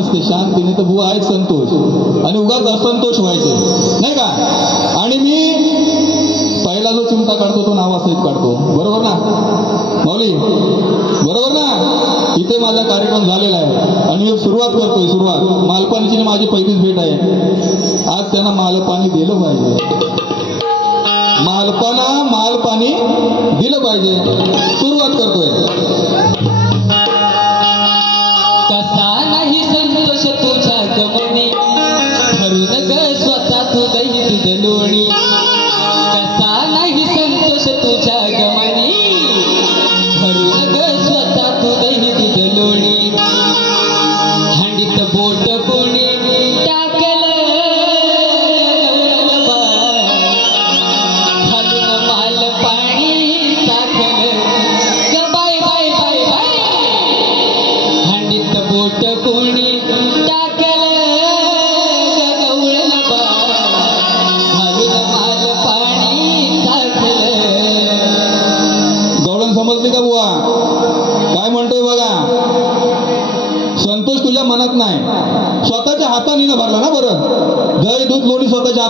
नसते शांतीने. तर बुवा आहेत संतोष. आणि उगाच असंतोष व्हायचे. नाही का? आणि मी पहिला जो चिमटा काढतो तो नावासहित काढतो. बरोबर ना? माऊली बरोबर ना? इथे माझा कार्यक्रम झालेला आहे. आणि मी सुरुवात करतोय सुरुवात. मालपाणीची माझी पहिलीच भेट आहे. आज त्यांना मालपाणी दिलं पाहिजे. मालपाना माल पाणी दिलं पाहिजे. सुरुवात करतोय.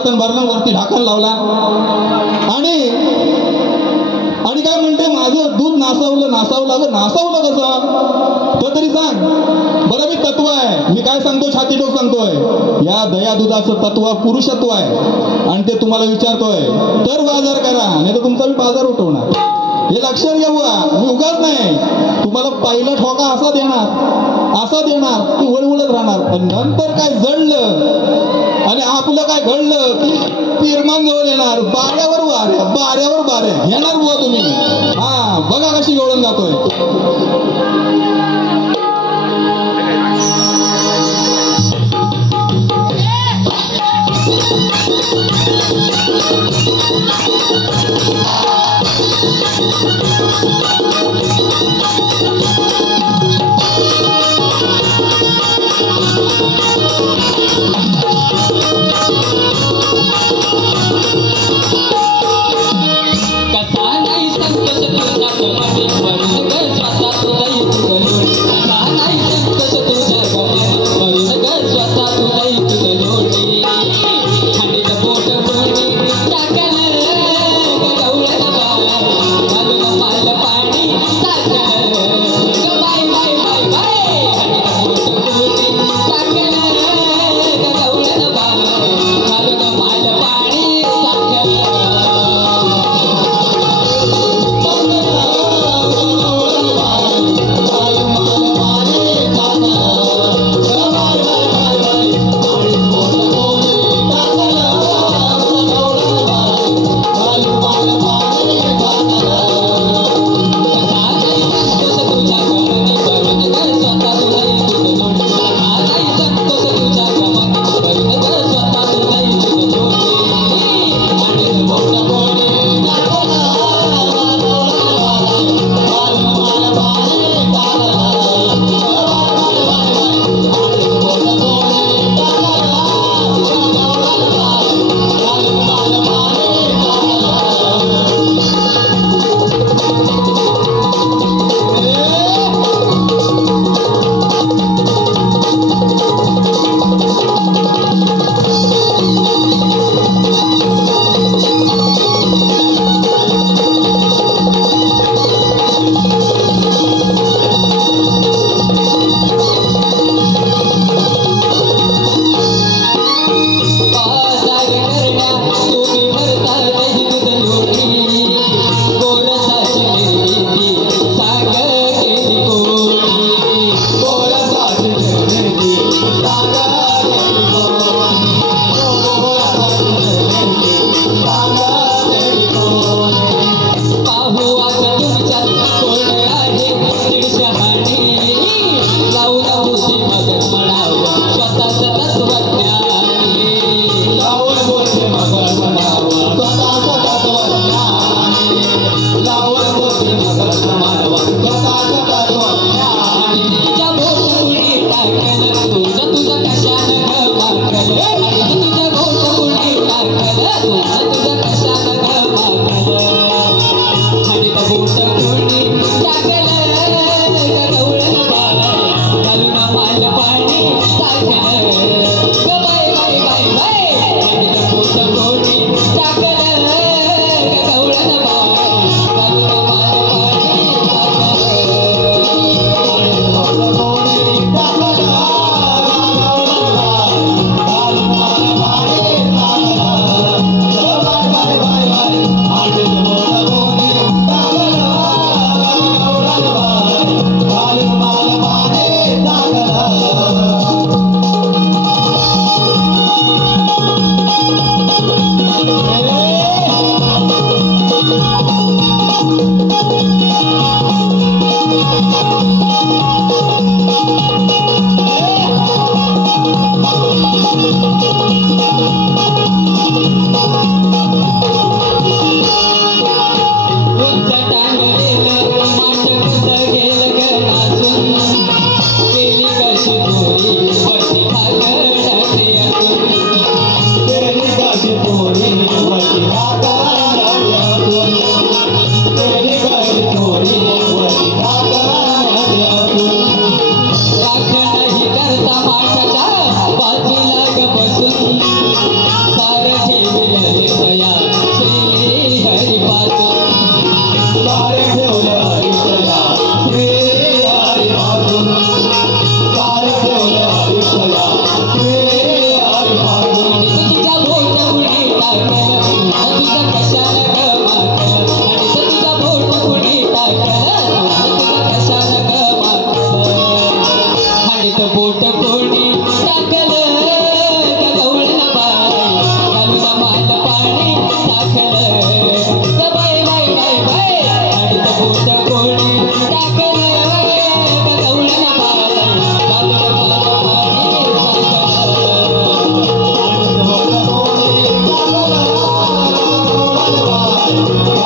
लोणी भरलं वरती ढाकण लावला. आणि आणि काय म्हणते माझं दूध नासावलं नासावलं. अगं नासावलं कसं? तो तरी सांग. बरं मी तत्व आहे. मी काय सांगतो? छाती टोक सांगतोय. या दया दुधाचं तत्व पुरुषत्व आहे. आणि ते तुम्हाला विचारतोय. तर बाजार करा. नाही तर तुमचा मी बाजार उठवणार. हे लक्षात घ्या मी उगाच नाही. तुम्हाला पहिला ठोका असा देणार असा देणार की वळवळत राहणार. पण नंतर काय जडलं आणि आपलं काय घडलं की पिरमान जवळ येणार बाऱ्यावर बाऱ्या बाऱ्यावर बाऱ्या. घेणार बुवा तुम्ही. हा बघा कशी गवळण जातोय.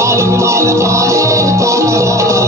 Altyazı M.K.